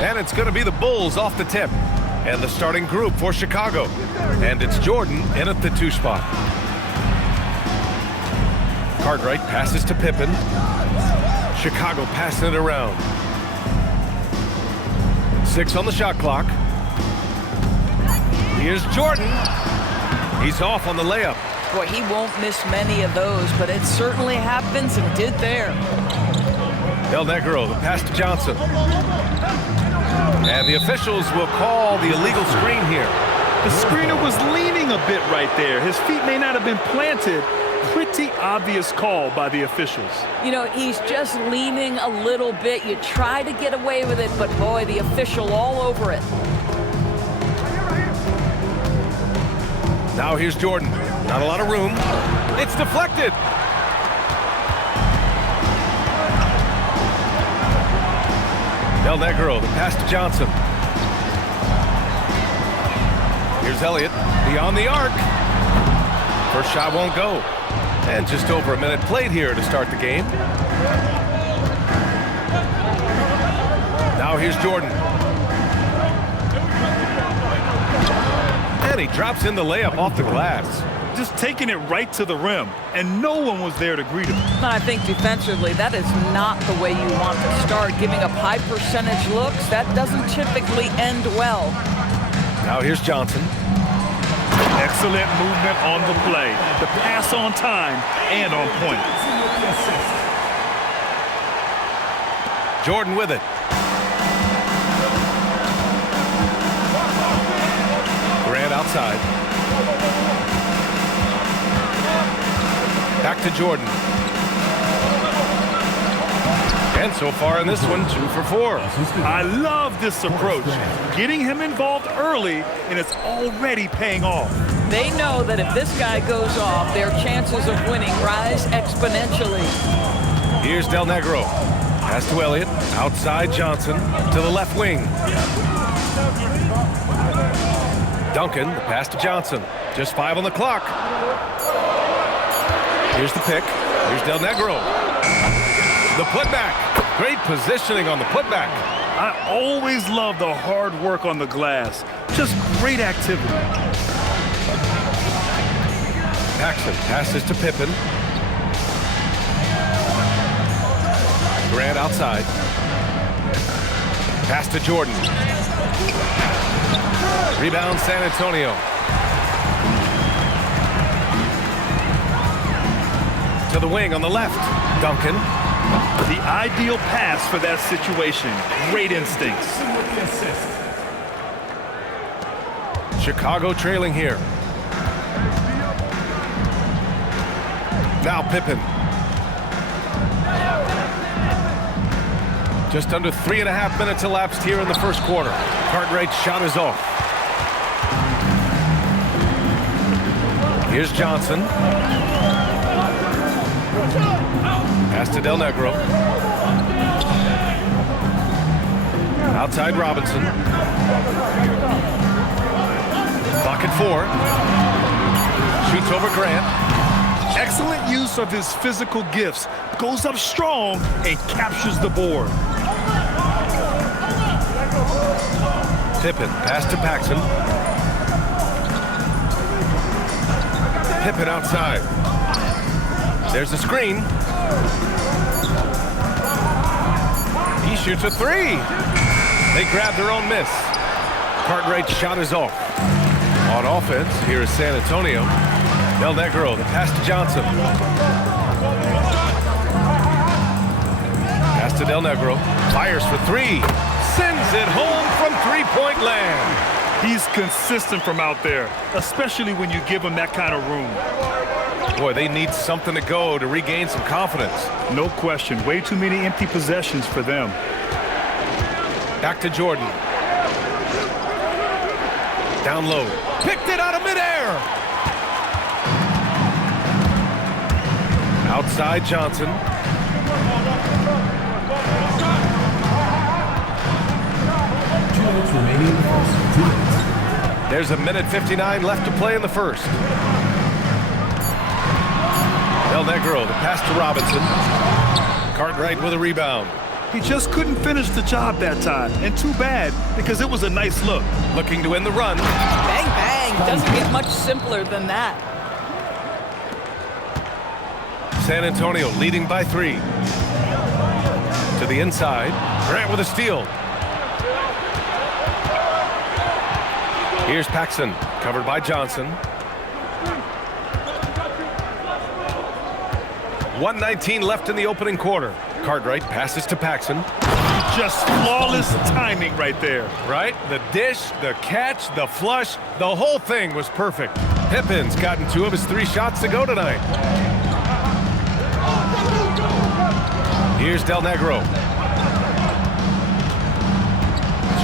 And it's going to be the Bulls off the tip. And the starting group for Chicago. And it's Jordan in at the 2 spot. Cartwright passes to Pippen. Chicago passing it around. 6 on the shot clock. Here's Jordan. He's off on the layup. Boy, he won't miss many of those, but it certainly happens and did there. Del Negro, the pass to Johnson. And the officials will call the illegal screen here. The screener was leaning a bit right there. His feet may not have been planted. Pretty obvious call by the officials. You know, he's just leaning a little bit. You try to get away with it, but boy, the official all over it. Now here's Jordan. Not a lot of room. It's deflected. Del Negro, the pass to Johnson. Here's Elliott, beyond the arc. First shot won't go. And just over a minute played here to start the game. Now here's Jordan. And he drops in the layup off the glass. Just taking it right to the rim, and no one was there to greet him. I think defensively, that is not the way you want to start. Giving up high percentage looks, that doesn't typically end well. Now here's Johnson. Excellent movement on the play. The pass on time and on point. Jordan with it. Grant outside. Back to Jordan. And so far in this one, 2 for 4. I love this approach. Getting him involved early, and it's already paying off. They know that if this guy goes off, their chances of winning rise exponentially. Here's Del Negro. Pass to Elliott. Outside Johnson to the left wing. Duncan, the pass to Johnson. Just 5 on the clock. Here's the pick. Here's Del Negro. The putback. Great positioning on the putback. I always love the hard work on the glass. Just great activity. Paxson passes to Pippen. Grant outside. Pass to Jordan. Rebound San Antonio. To the wing on the left. Duncan. The ideal pass for that situation. Great instincts. Chicago trailing here. Now Pippen. Just under 3.5 minutes elapsed here in the first quarter. Cartwright's shot is off. Here's Johnson. Pass to Del Negro. Outside Robinson. Clock at 4. Shoots over Grant. Excellent use of his physical gifts. Goes up strong and captures the board. Pippen, pass to Paxson. Pippen outside. There's the screen. He shoots a 3. They grab their own miss. Cartwright's shot is off. On offense, here is San Antonio. Del Negro, the pass to Johnson. Pass to Del Negro. Fires for 3. Sends it home from three-point land. He's consistent from out there, especially when you give him that kind of room. Boy, they need something to go to regain some confidence. No question. Way too many empty possessions for them. Back to Jordan. Down low. Picked it out of midair. Outside Johnson. There's a minute 59 left to play in the first. Del Negro, the pass to Robinson. Cartwright with a rebound. He just couldn't finish the job that time. And too bad, because it was a nice look. Looking to win the run. Bang, bang. Doesn't get much simpler than that. San Antonio leading by 3. To the inside. Grant with a steal. Here's Paxson, covered by Johnson. 1:19 left in the opening quarter. Cartwright passes to Paxson. Just flawless timing right there. Right? The dish, the catch, the flush, the whole thing was perfect. Pippen's gotten 2 of his 3 shots to go tonight. Here's Del Negro.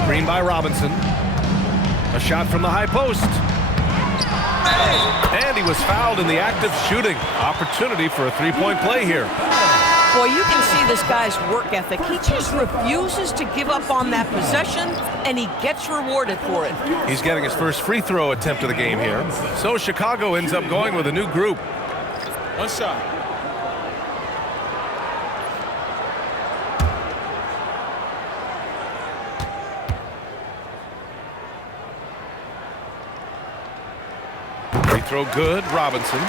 Screen by Robinson. A shot from the high post. And he was fouled in the act of shooting. Opportunity for a 3-point play here. Boy, you can see this guy's work ethic. He just refuses to give up on that possession, and he gets rewarded for it. He's getting his first free throw attempt of the game here. So Chicago ends up going with a new group. One shot. Free throw good, Robinson.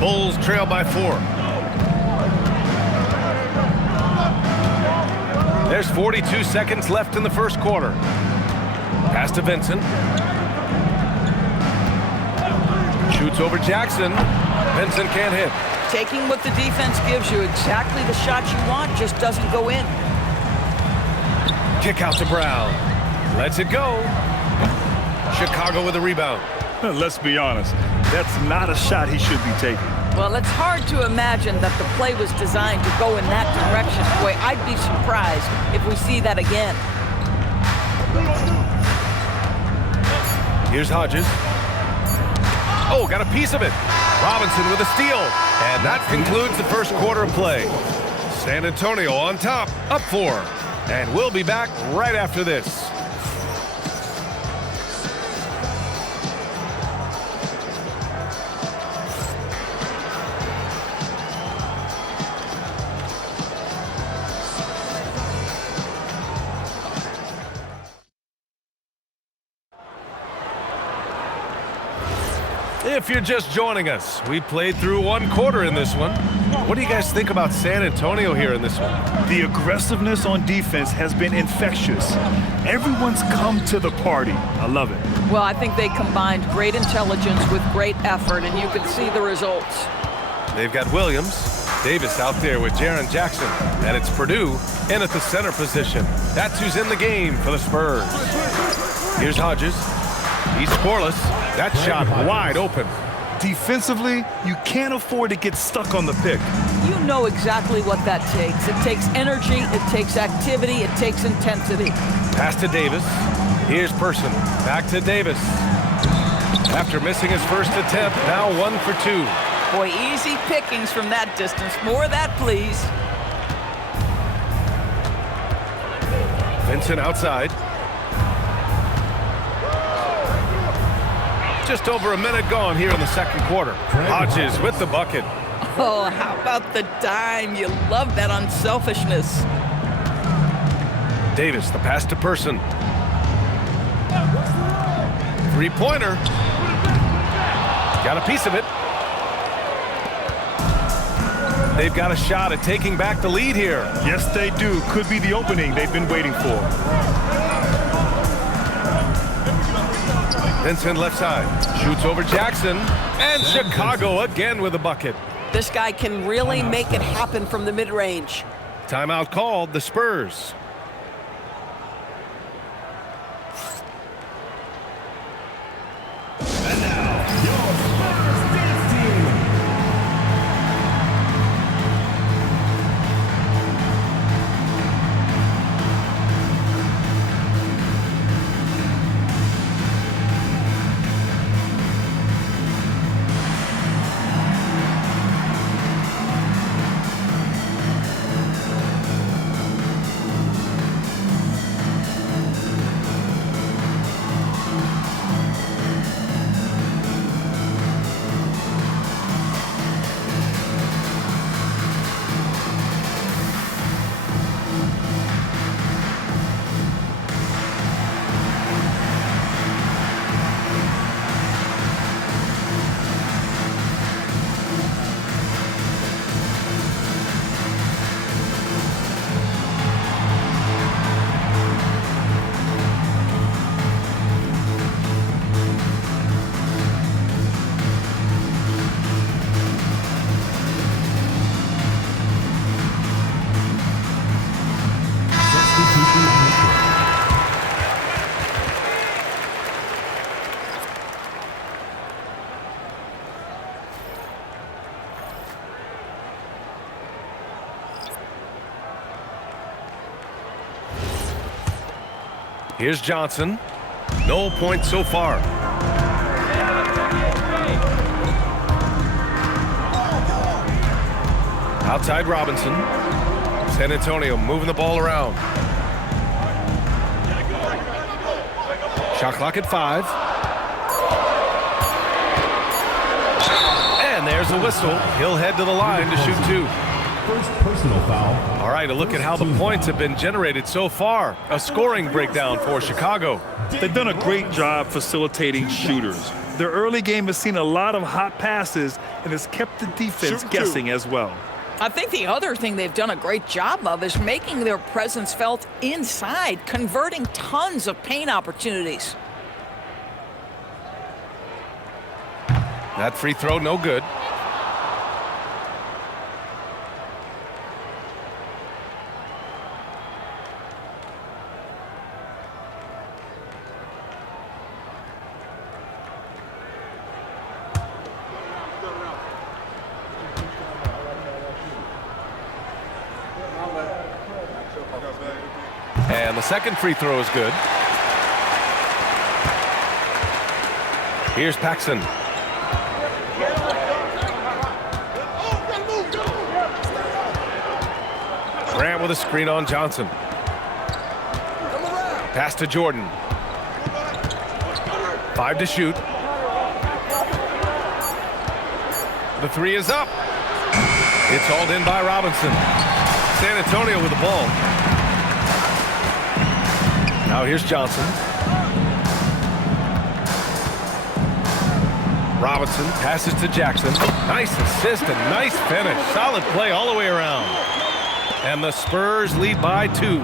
Bulls trail by 4. There's 42 seconds left in the first quarter. Pass to Vincent. Shoots over Jackson. Vincent can't hit. Taking what the defense gives you, exactly the shot you want, just doesn't go in. Kick out to Brown. Lets it go. Chicago with a rebound. Let's be honest, that's not a shot he should be taking. Well, it's hard to imagine that the play was designed to go in that direction. Boy, I'd be surprised if we see that again. Here's Hodges. Oh, got a piece of it. Robinson with a steal. And that concludes the first quarter of play. San Antonio on top, up 4. And we'll be back right after this. If you're just joining us, we played through 1 quarter in this one. What do you guys think about San Antonio here in this one? The aggressiveness on defense has been infectious. Everyone's come to the party. I love it. Well, I think they combined great intelligence with great effort, and you can see the results. They've got Williams, Davis out there with Jaren Jackson, and it's Purdue in at the center position. That's who's in the game for the Spurs. Here's Hodges. He's scoreless. That shot wide open. Defensively, you can't afford to get stuck on the pick. You know exactly what that takes. It takes energy, it takes activity, it takes intensity. Pass to Davis. Here's Person. Back to Davis. After missing his first attempt, now 1 for 2. Boy, easy pickings from that distance. More of that, please. Vincent outside. Just over a minute gone here in the second quarter. Hodges with the bucket. Oh, how about the dime? You love that unselfishness. Davis, the pass to Person. 3-pointer. Got a piece of it. They've got a shot at taking back the lead here. Yes, they do. Could be the opening they've been waiting for. Vincent left side. Shoots over Jackson. And Chicago again with a bucket. This guy can really make it happen from the mid-range. Timeout called, the Spurs. And now, your Spurs dance team. Here's Johnson. No points so far. Outside Robinson. San Antonio moving the ball around. Shot clock at 5. And there's a whistle. He'll head to the line to shoot 2. First personal foul. All right, a look at how the points have been generated so far. A scoring breakdown for Chicago. They've done a great job facilitating shooters. Their early game has seen a lot of hot passes and has kept the defense guessing as well. I think the other thing they've done a great job of is making their presence felt inside, converting tons of paint opportunities. That free throw, no good. And the second free throw is good. Here's Paxson. Grant with a screen on Johnson. Pass to Jordan. 5 to shoot. The 3 is up. It's hauled in by Robinson. San Antonio with the ball. Now here's Johnson. Robinson passes to Jackson. Nice assist and nice finish. Solid play all the way around. And the Spurs lead by 2.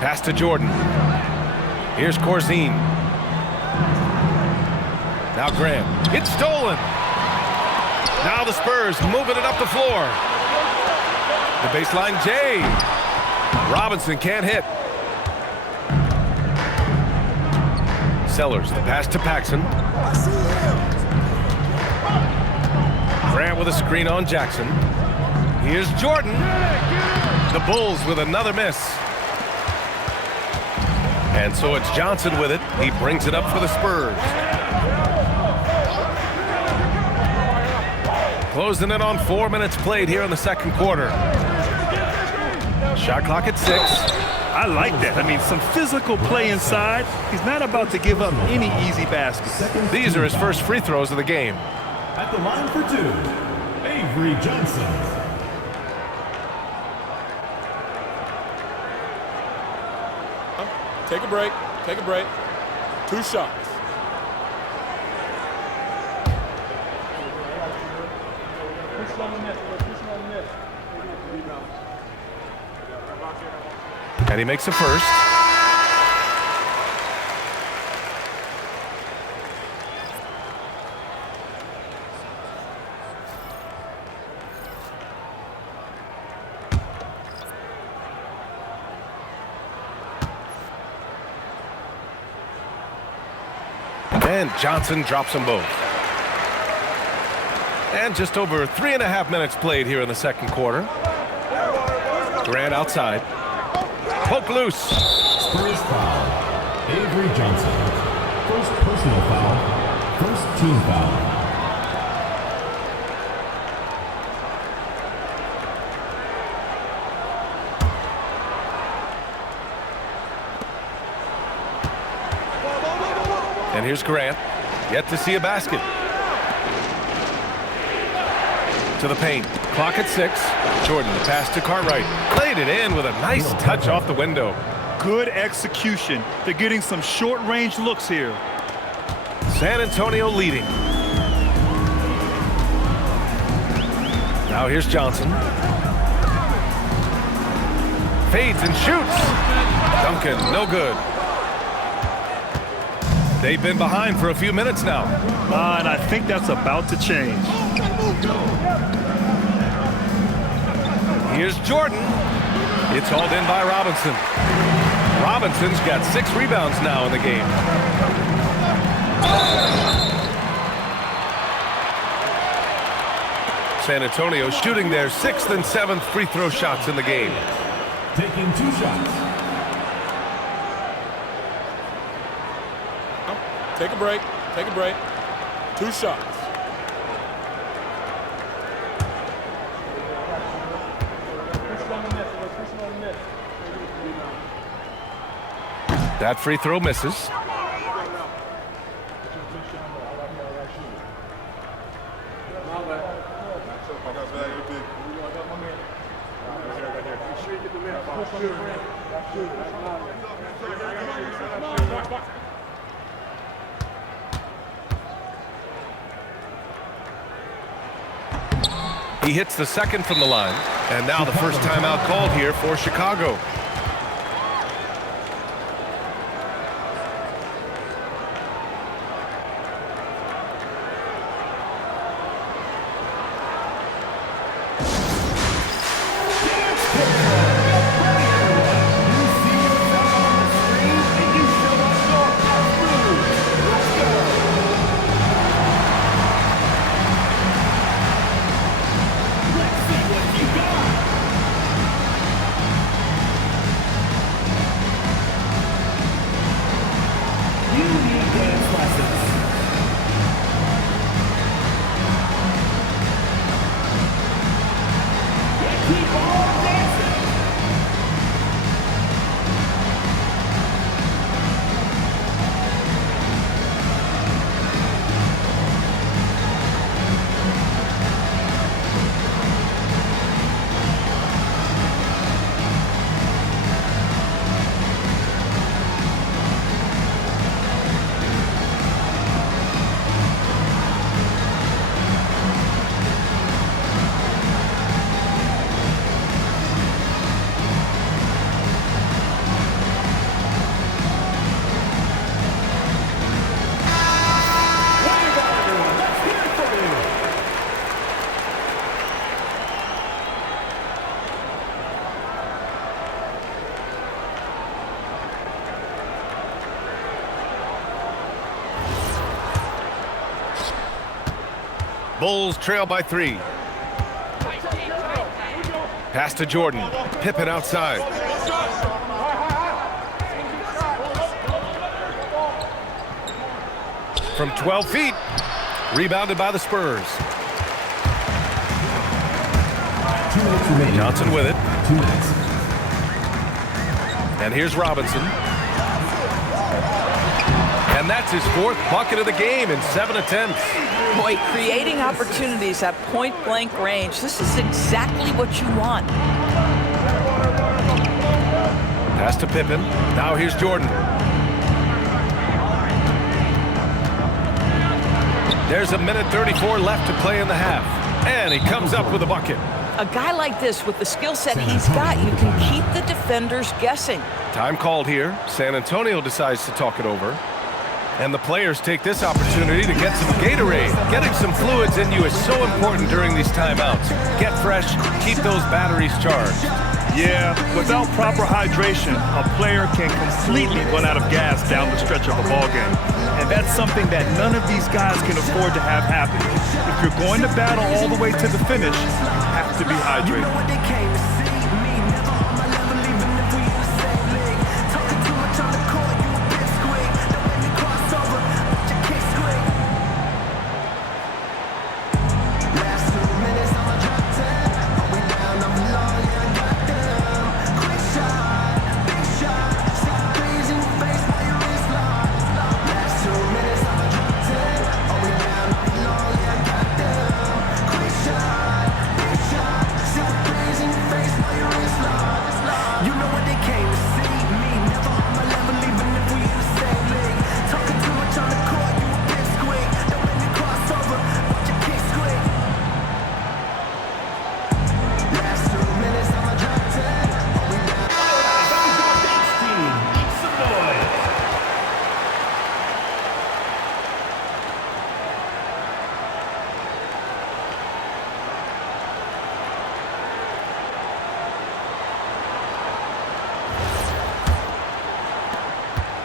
Pass to Jordan. Here's Corzine. Now Graham. It's stolen. Now the Spurs moving it up the floor. The baseline, Jay. Robinson can't hit. Sellers, the pass to Paxson. Grant with a screen on Jackson. Here's Jordan. The Bulls with another miss. And so it's Johnson with it. He brings it up for the Spurs. Closing in on 4 minutes played here in the second quarter. Shot clock at 6. I like that. I mean, some physical play inside. He's not about to give up any easy baskets. These are his first free throws of the game. At the line for 2, Avery Johnson. Take a break. Take a break. 2 shots. And he makes a first. And Johnson drops them both. And just over 3.5 minutes played here in the second quarter. Grant outside. Poke loose. Spurs foul. Avery Johnson. First personal foul. First team foul. And here's Grant. Yet to see a basket. To the paint. Clock at 6. Jordan, the pass to Cartwright. Played it in with a nice touch off the window. Good execution. They're getting some short-range looks here. San Antonio leading. Now here's Johnson. Fades and shoots. Duncan, no good. They've been behind for a few minutes now. And I think that's about to change. Here's Jordan. It's hauled in by Robinson. Robinson's got 6 rebounds now in the game. San Antonio shooting their 6th and 7th free throw shots in the game. Taking 2 shots. Take a break. Take a break. 2 shots. That free throw misses. He hits the second from the line, and now the first timeout called here for Chicago. Bulls trail by 3. Pass to Jordan. Pippen outside. From 12 feet. Rebounded by the Spurs. 2 minutes remaining. Johnson with it. 2 minutes. And here's Robinson. And that's his 4th bucket of the game in 7 attempts. Boy, creating opportunities at point-blank range. This is exactly what you want. Pass to Pippen. Now here's Jordan. There's a minute 34 left to play in the half. And he comes up with a bucket. A guy like this, with the skill set he's got, you can keep the defenders guessing. Time called here. San Antonio decides to talk it over. And the players take this opportunity to get some Gatorade. Getting some fluids in you is so important during these timeouts. Get fresh, keep those batteries charged. Yeah, without proper hydration, a player can completely run out of gas down the stretch of a ball game. And that's something that none of these guys can afford to have happen. If you're going to battle all the way to the finish, you have to be hydrated.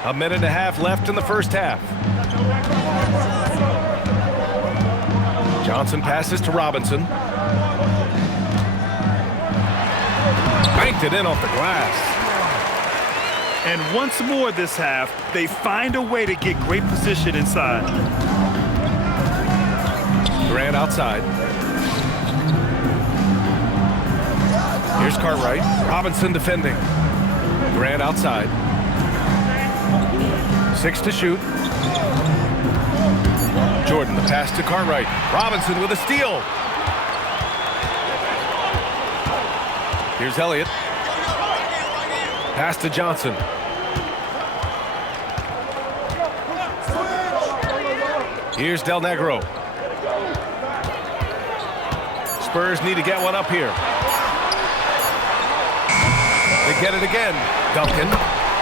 A minute and a half left in the first half. Johnson passes to Robinson. Banked it in off the glass. And once more this half, they find a way to get great position inside. Grant outside. Here's Cartwright. Robinson defending. Grant outside. 6 to shoot. Jordan, the pass to Cartwright. Robinson with a steal. Here's Elliott. Pass to Johnson. Here's Del Negro. Spurs need to get one up here. They get it again. Duncan.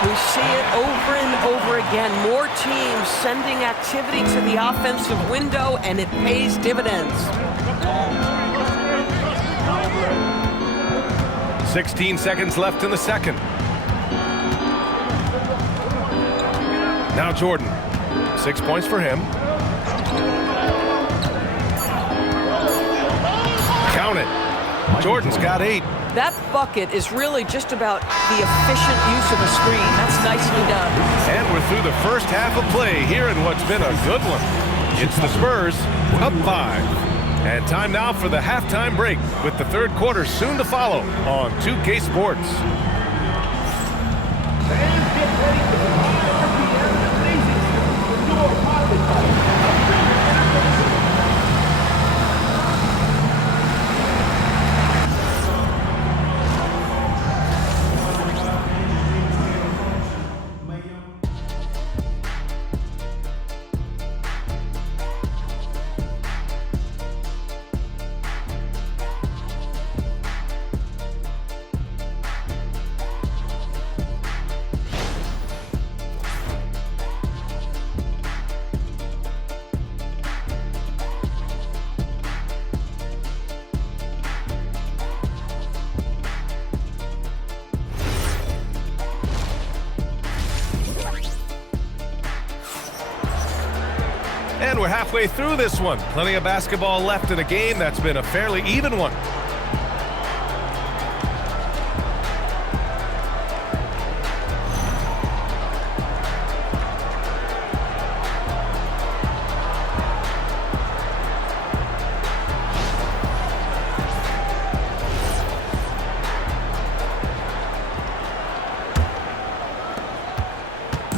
We see it over and over again. More teams sending activity to the offensive window, and it pays dividends. 16 seconds left in the second. Now Jordan. 6 points for him. Count it. Jordan's got 8. That bucket is really just about the efficient use of a screen. That's nicely done. And we're through the first half of play here in what's been a good one. It's the Spurs up 5. And time now for the halftime break with the third quarter soon to follow on 2K Sports. And we're halfway through this one. Plenty of basketball left in a game that's been a fairly even one.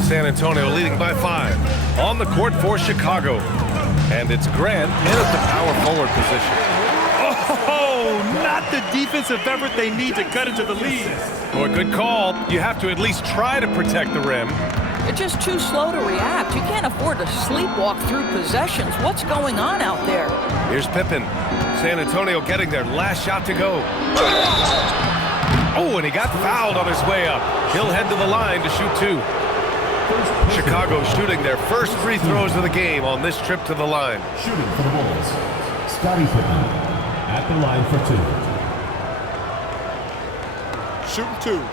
San Antonio leading by 5. On the court for Chicago. And it's Grant in at the power forward position. Oh, not the defensive effort they need to cut into the lead. Boy, good call. You have to at least try to protect the rim. You're just too slow to react. You can't afford to sleepwalk through possessions. What's going on out there? Here's Pippen. San Antonio getting their last shot to go. Oh, and he got fouled on his way up. He'll head to the line to shoot 2. Chicago shooting their first free throws of the game on this trip to the line. Shooting for the Bulls, Scottie Pippen at the line for 2. Shooting 2.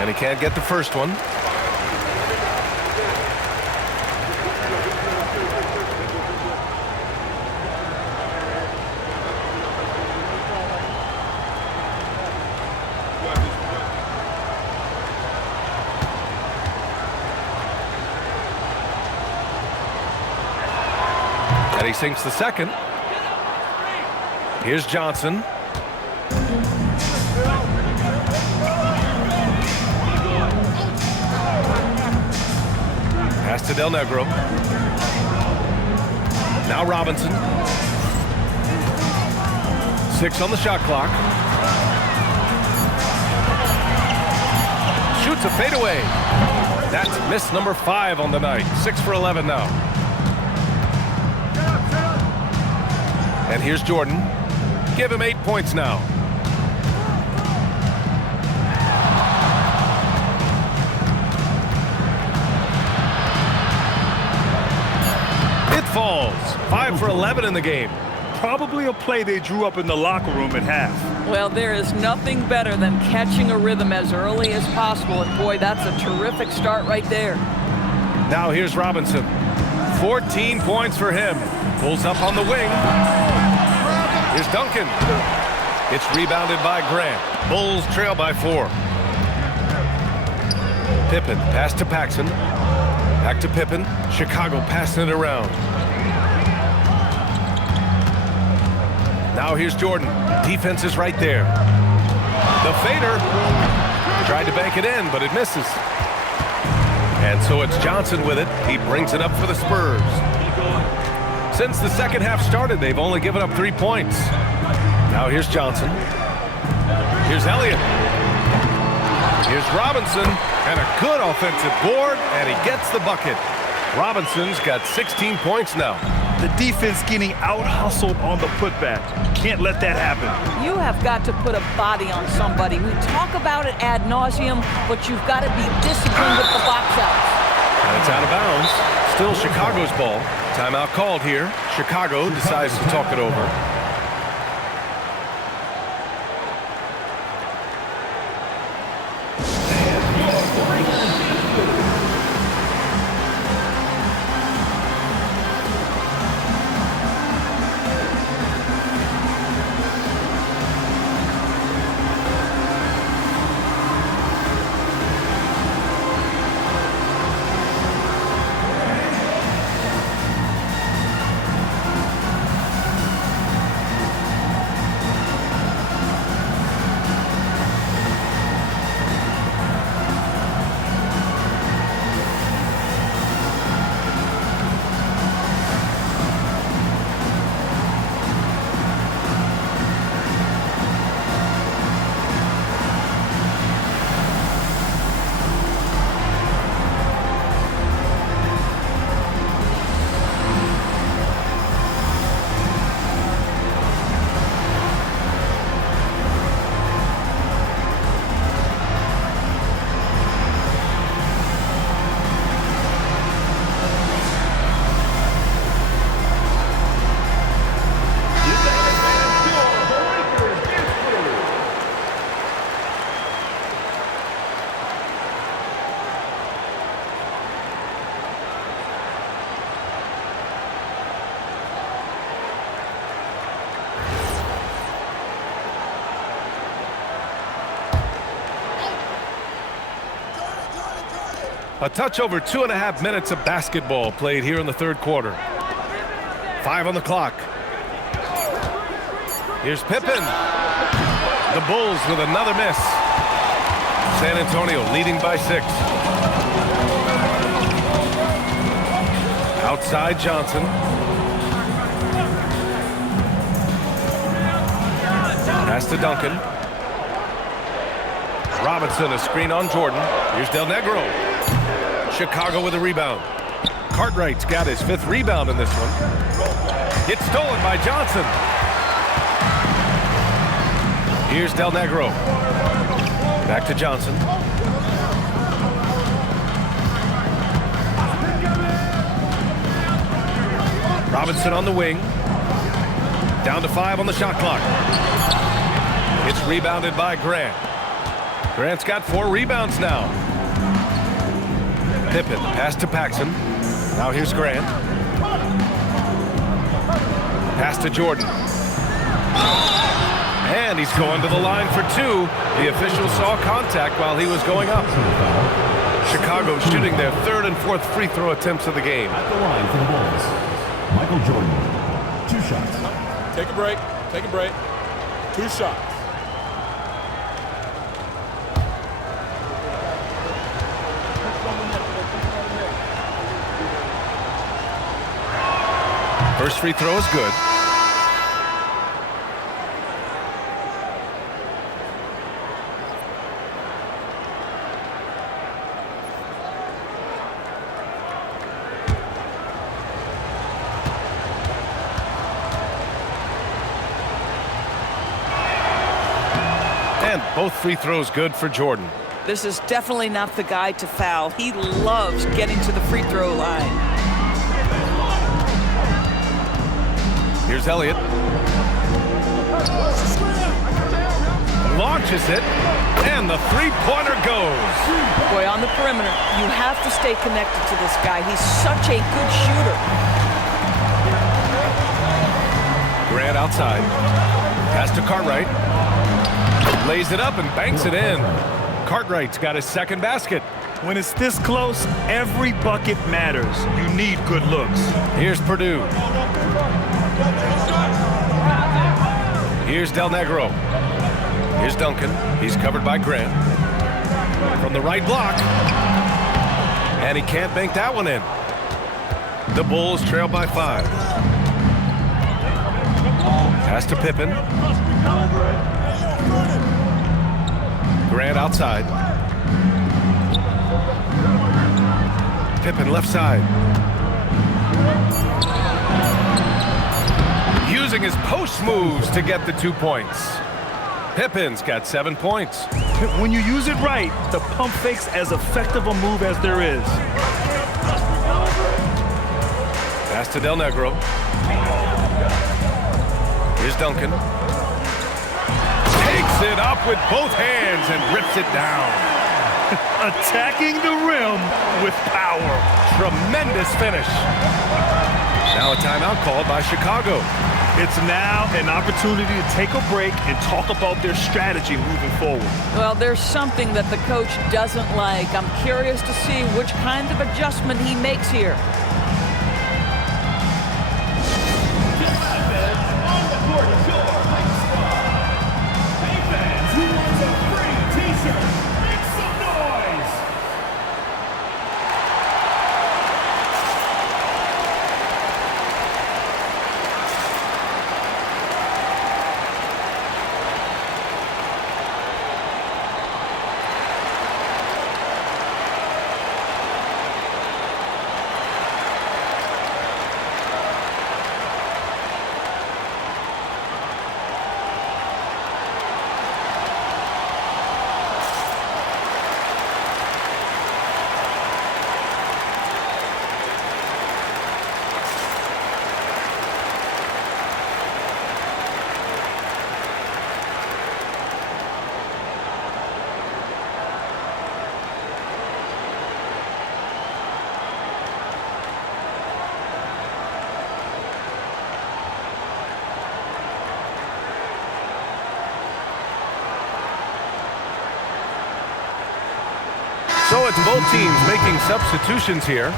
And he can't get the first one. And he sinks the second. Here's Johnson. Pass to Del Negro. Now Robinson. 6 on the shot clock. Shoots a fadeaway. That's miss number 5 on the night. 6 for 11 now. And here's Jordan. Give him 8 points now. It falls. 5 for 11 in the game. Probably a play they drew up in the locker room at half. Well, there is nothing better than catching a rhythm as early as possible. And boy, that's a terrific start right there. Now here's Robinson. 14 points for him. Pulls up on the wing. Here's Duncan. It's rebounded by Grant. Bulls trail by 4. Pippen, pass to Paxson. Back to Pippen. Chicago passing it around. Now here's Jordan. Defense is right there. The fader. Tried to bank it in, but it misses. And so it's Johnson with it. He brings it up for the Spurs. Since the second half started, they've only given up 3 points. Now here's Johnson. Here's Elliott. Here's Robinson. And a good offensive board, and he gets the bucket. Robinson's got 16 points now. The defense getting out-hustled on the putback. Can't let that happen. You have got to put a body on somebody. We talk about it ad nauseum, but you've got to be disciplined with the box outs. And it's out of bounds. Still Chicago's ball. Timeout called here. Chicago decides to talk it over. A touch over 2.5 minutes of basketball played here in the third quarter. 5 on the clock. Here's Pippen. The Bulls with another miss. San Antonio leading by 6. Outside Johnson. Pass to Duncan. Robinson, a screen on Jordan. Here's Del Negro. Chicago with a rebound. Cartwright's got his 5th rebound in this one. It's stolen by Johnson. Here's Del Negro. Back to Johnson. Robinson on the wing. Down to 5 on the shot clock. It's rebounded by Grant. Grant's got 4 rebounds now. Pippen, pass to Paxson. Now here's Grant. Pass to Jordan. And he's going to the line for 2. The official saw contact while he was going up. Chicago shooting their 3rd and 4th free throw attempts of the game. At the line for the Bulls, Michael Jordan, 2 shots. Take a break. Take a break. 2 shots. First free throw is good. And both free throws good for Jordan. This is definitely not the guy to foul. He loves getting to the free throw line. Here's Elliott. launches it, and the three-pointer goes. Boy, on the perimeter, you have to stay connected to this guy. He's such a good shooter. Grant outside. Pass to Cartwright. Lays it up and banks it in. Cartwright's got his second basket. When it's this close, every bucket matters. You need good looks. Here's Purdue. Here's Del Negro. Here's Duncan. He's covered by Grant. From the right block. And he can't bank that one in. The Bulls trail by 5. Pass to Pippen. Grant outside. Pippen left side. Using his post moves to get the 2 points. Pippen's got 7 points. When you use it right, the pump fake's as effective a move as there is. Pass to Del Negro. Here's Duncan. Takes it up with both hands and rips it down. Attacking the rim with power. Tremendous finish. Now a timeout called by Chicago. It's now an opportunity to take a break and talk about their strategy moving forward. Well, there's something that the coach doesn't like. I'm curious to see which kind of adjustment he makes here. So it's both teams making substitutions here.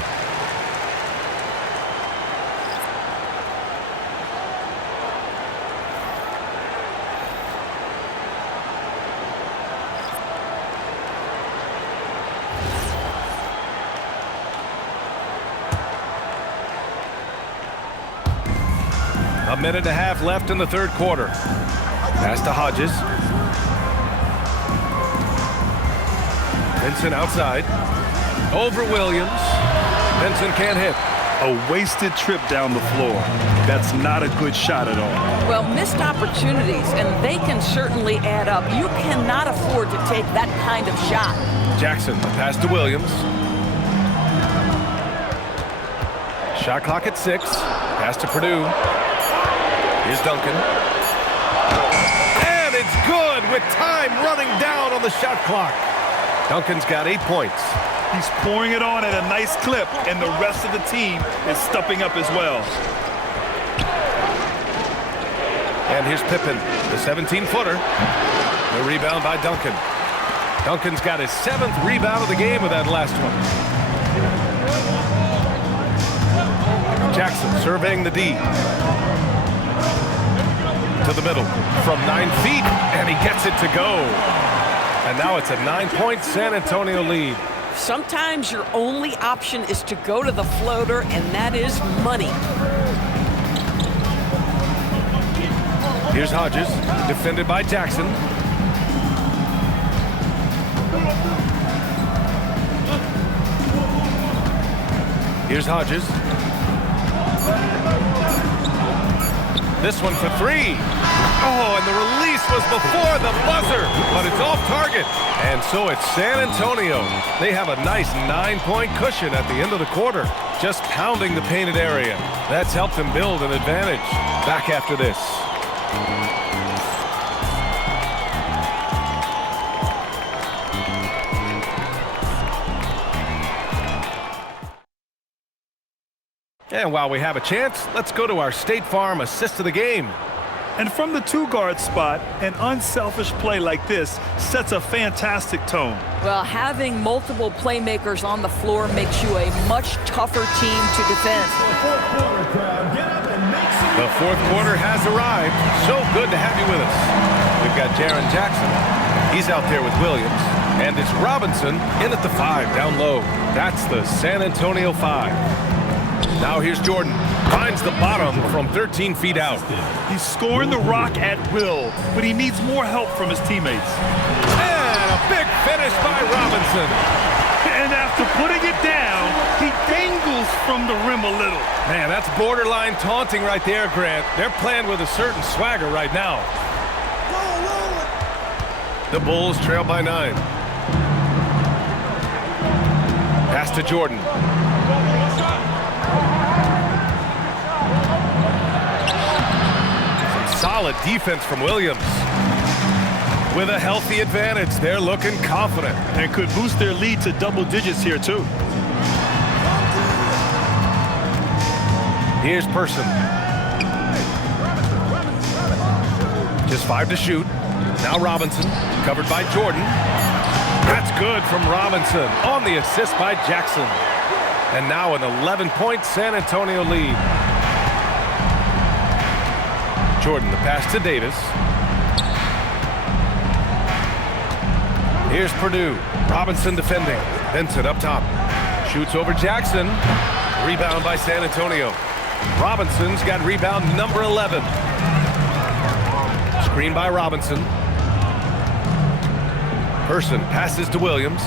A minute and a half left in the third quarter. Pass to Hodges. Vincent outside. Over Williams. Vincent can't hit. A wasted trip down the floor. That's not a good shot at all. Well, missed opportunities, and they can certainly add up. You cannot afford to take that kind of shot. Jackson, the pass to Williams. Shot clock at 6. Pass to Purdue. Here's Duncan. And it's good with time running down on the shot clock. Duncan's got 8 points. He's pouring it on at a nice clip, and the rest of the team is stepping up as well. And here's Pippen, the 17-footer. The rebound by Duncan. Duncan's got his 7th rebound of the game with that last one. Jackson surveying the D. To the middle from 9 feet, and he gets it to go. And now it's a 9-point San Antonio lead. Sometimes your only option is to go to the floater, and that is money. Here's Hodges, defended by Jackson. Here's Hodges. This one for 3. Oh, and the release was before the buzzer, but it's off target. And so it's San Antonio. They have a nice 9-point cushion at the end of the quarter, just pounding the painted area. That's helped them build an advantage. Back after this. And while we have a chance, let's go to our State Farm assist of the game. And from the two-guard spot, an unselfish play like this sets a fantastic tone. Well, having multiple playmakers on the floor makes you a much tougher team to defend. The fourth quarter has arrived. So good to have you with us. We've got Jaren Jackson. He's out there with Williams. And it's Robinson in at the 5 down low. That's the San Antonio 5. Now here's Jordan. Finds the bottom from 13 feet out. He's scoring the rock at will, but he needs more help from his teammates. And a big finish by Robinson. And after putting it down, he dangles from the rim a little. Man, that's borderline taunting right there, Grant. They're playing with a certain swagger right now. The Bulls trail by 9. Pass to Jordan. Solid defense from Williams. With a healthy advantage, they're looking confident. And could boost their lead to double digits here, too. Here's Person. Just 5 to shoot. Now Robinson, covered by Jordan. That's good from Robinson on the assist by Jackson. And now an 11-point San Antonio lead. Jordan, the pass to Davis. Here's Purdue. Robinson defending. Vincent up top. Shoots over Jackson. Rebound by San Antonio. Robinson's got rebound number 11. Screen by Robinson. Person passes to Williams.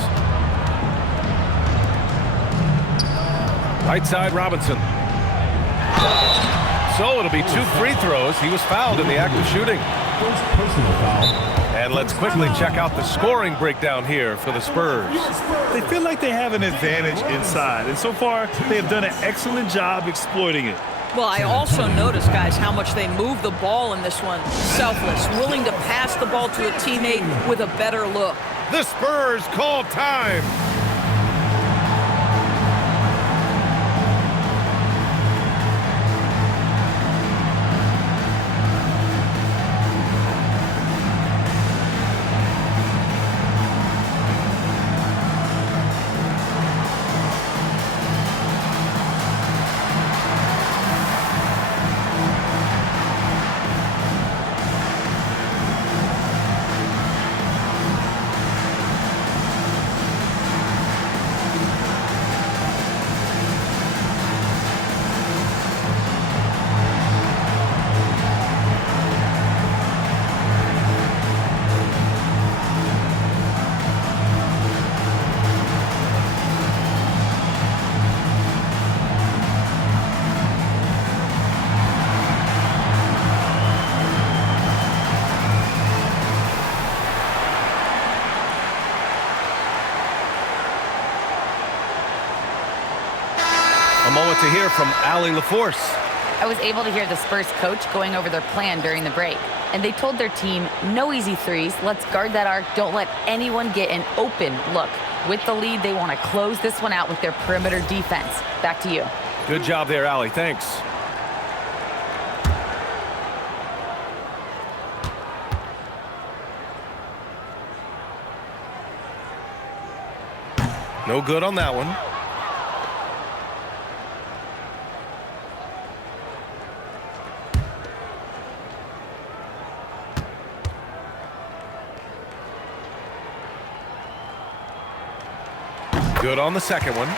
Right side, Robinson. So it'll be 2 free throws. He was fouled in the act of shooting. First personal foul. And let's quickly check out the scoring breakdown here for the Spurs. They feel like they have an advantage inside, and so far they have done an excellent job exploiting it. Well, I also noticed, guys, how much they move the ball in this one. Selfless, willing to pass the ball to a teammate with a better look. The Spurs call time. A moment to hear from Allie LaForce. I was able to hear the Spurs coach going over their plan during the break. And they told their team, no easy threes. Let's guard that arc. Don't let anyone get an open look. With the lead, they want to close this one out with their perimeter defense. Back to you. Good job there, Allie. Thanks. No good on that one. Good on the second one.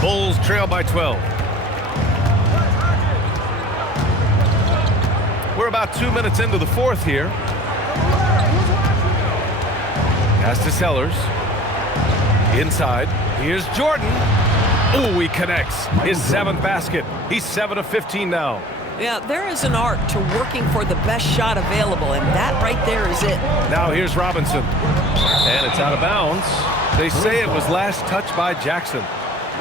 Bulls trail by 12. We're about 2 minutes into the fourth here. Pass to Sellers. Inside. Here's Jordan. Ooh, he connects. His 7th basket. He's 7 of 15 now. Yeah, there is an art to working for the best shot available, and that right there is it. Now here's Robinson. And it's out of bounds. They say it was last touched by Jackson.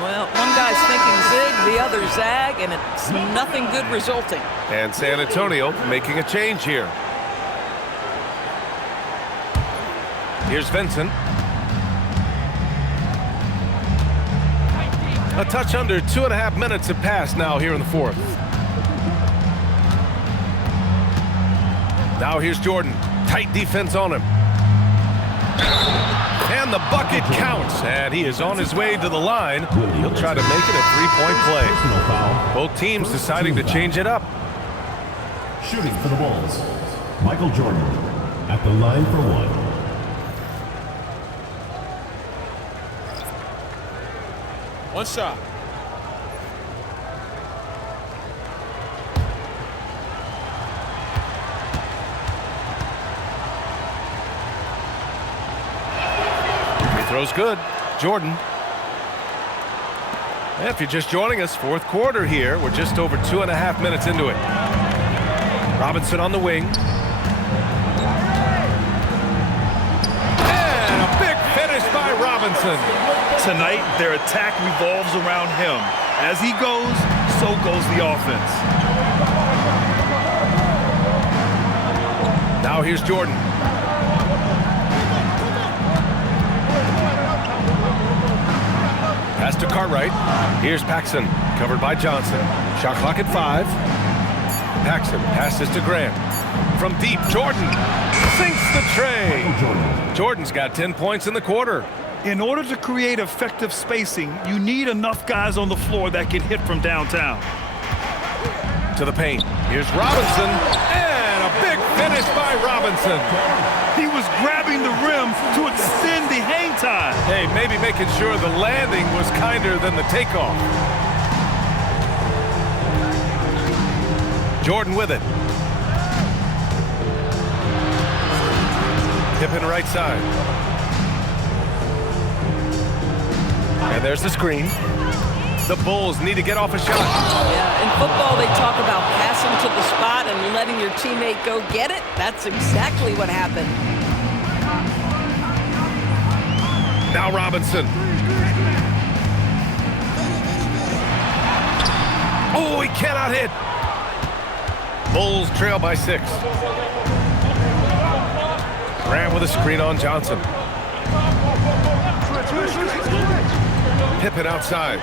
Well, one guy's thinking zig, the other zag, and it's nothing good resulting. And San Antonio making a change here. Here's Vincent. A touch under 2.5 minutes have passed now here in the fourth. Now here's Jordan. Tight defense on him. And the bucket counts. And he is on his way to the line. He'll try to make it a three-point play. Both teams deciding to change it up. Shooting for the Bulls, Michael Jordan at the line for one. One shot. Free throw's good. Jordan. And if you're just joining us, fourth quarter here. We're just over 2.5 minutes into it. Robinson on the wing. And a big finish by Robinson. Tonight, their attack revolves around him. As he goes, so goes the offense. Now here's Jordan. Pass to Cartwright. Here's Paxson, covered by Johnson. Shot clock at 5. Paxson passes to Grant. From deep, Jordan sinks the tray. Jordan's got 10 points in the quarter. In order to create effective spacing, you need enough guys on the floor that can hit from downtown. To the paint. Here's Robinson. And a big finish by Robinson. He was grabbing the rim to extend the hang time. Hey, maybe making sure the landing was kinder than the takeoff. Jordan with it. Pippen right side. And there's the screen. The Bulls need to get off a shot. Yeah, in football, they talk about passing to the spot and letting your teammate go get it. That's exactly what happened. Now Robinson. Oh, he cannot hit. Bulls trail by 6. Grant with a screen on Johnson. Pippen outside.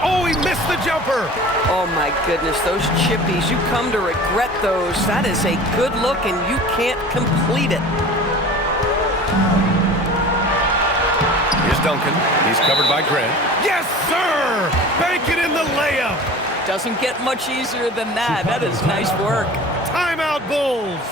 Oh, he missed the jumper. Oh, my goodness, those chippies, you come to regret those. That is a good look, and you can't complete it. Here's Duncan. He's covered by Grant. Yes, sir! Bank it in the layup. Doesn't get much easier than that. That is nice work. Timeout, Bulls.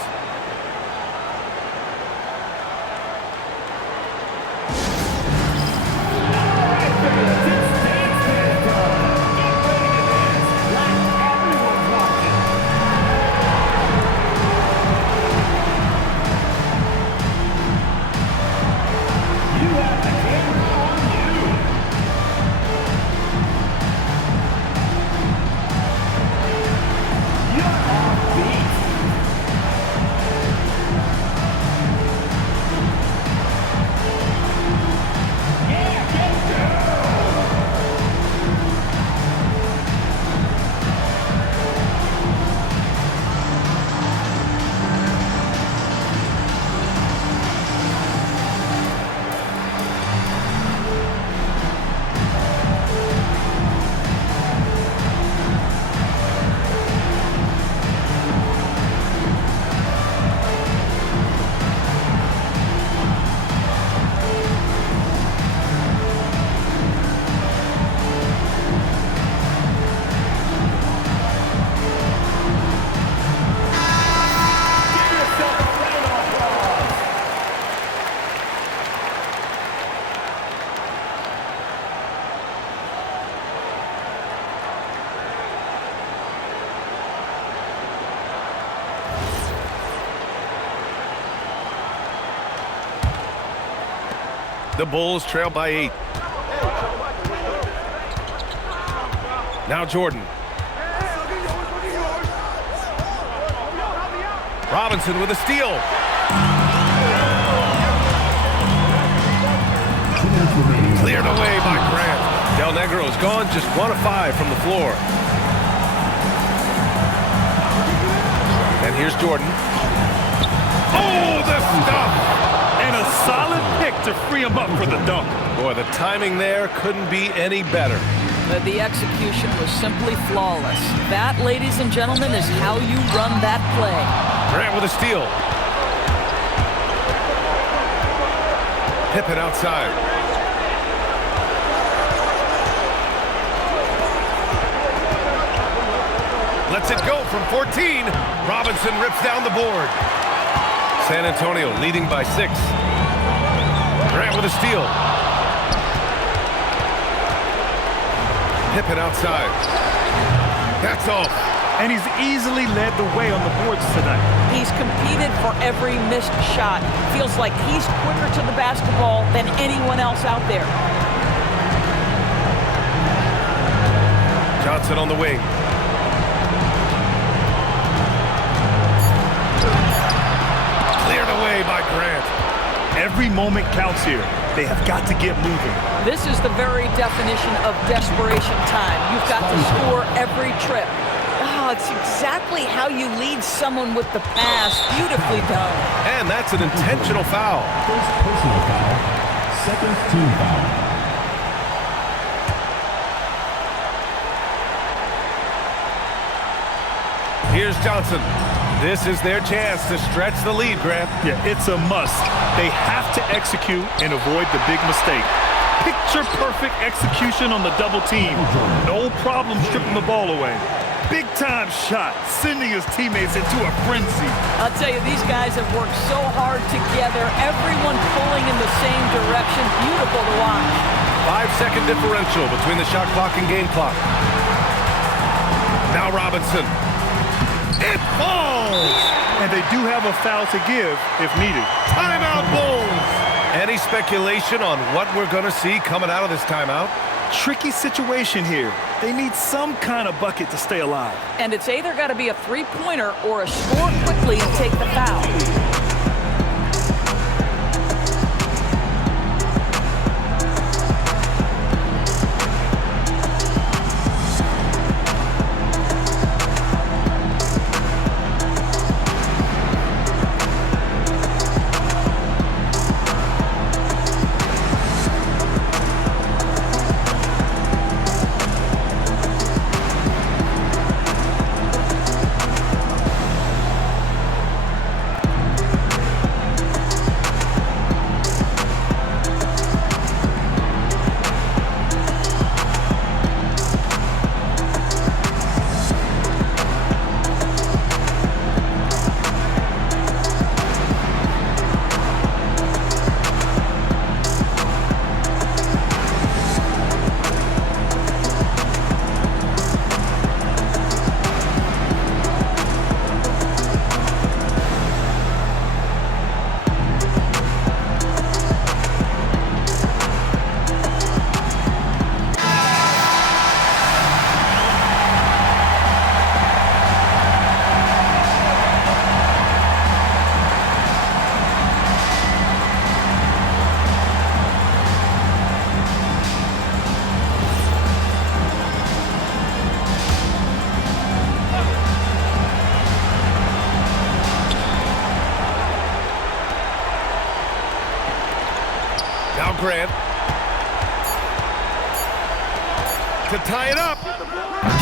The Bulls trail by 8. Now Jordan. Robinson with a steal. Cleared away by Grant. Del Negro's gone just 1 of 5 from the floor. And here's Jordan. Oh, the stuff! And a solid pick to free free him up for the dunk. Boy, the timing there couldn't be any better. The execution was simply flawless. That, ladies and gentlemen, is how you run that play. Grant with a steal. Pippen outside. Lets it go from 14. Robinson rips down the board. San Antonio leading by 6. Grant with a steal. Pippen outside. That's off. And he's easily led the way on the boards tonight. He's competed for every missed shot. Feels like he's quicker to the basketball than anyone else out there. Johnson on the wing. Cleared away by Grant. Every moment counts here. They have got to get moving. This is the very definition of desperation time. You've got to score every trip. Oh, it's exactly how you lead someone with the pass. Beautifully done. And that's an intentional foul. First personal foul. Second team foul. Here's Johnson. This is their chance to stretch the lead, Grant. Yeah, it's a must. They have to execute and avoid the big mistake. Picture-perfect execution on the double team. No problem stripping the ball away. Big-time shot, sending his teammates into a frenzy. I'll tell you, these guys have worked so hard together. Everyone pulling in the same direction. Beautiful to watch. 5-second differential between the shot clock and game clock. Now Robinson. It falls! And they do have a foul to give if needed. Timeout Bulls! Any speculation on what we're going to see coming out of this timeout? Tricky situation here. They need some kind of bucket to stay alive. And it's either got to be a three-pointer or a score quickly and take the foul. Grant to tie it up.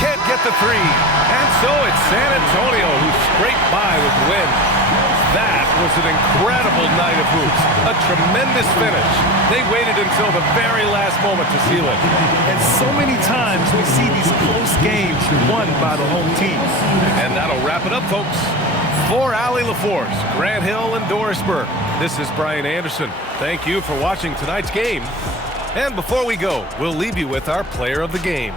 Can't get the three. And so it's San Antonio who scraped by with the win. That was an incredible night of hoops. A tremendous finish. They waited until the very last moment to seal it. And so many times we see these close games won by the home team. And that'll wrap it up, folks. For Allie LaForce, Grant Hill, and Doris Burke, this is Brian Anderson. Thank you for watching tonight's game. And before we go, we'll leave you with our player of the game.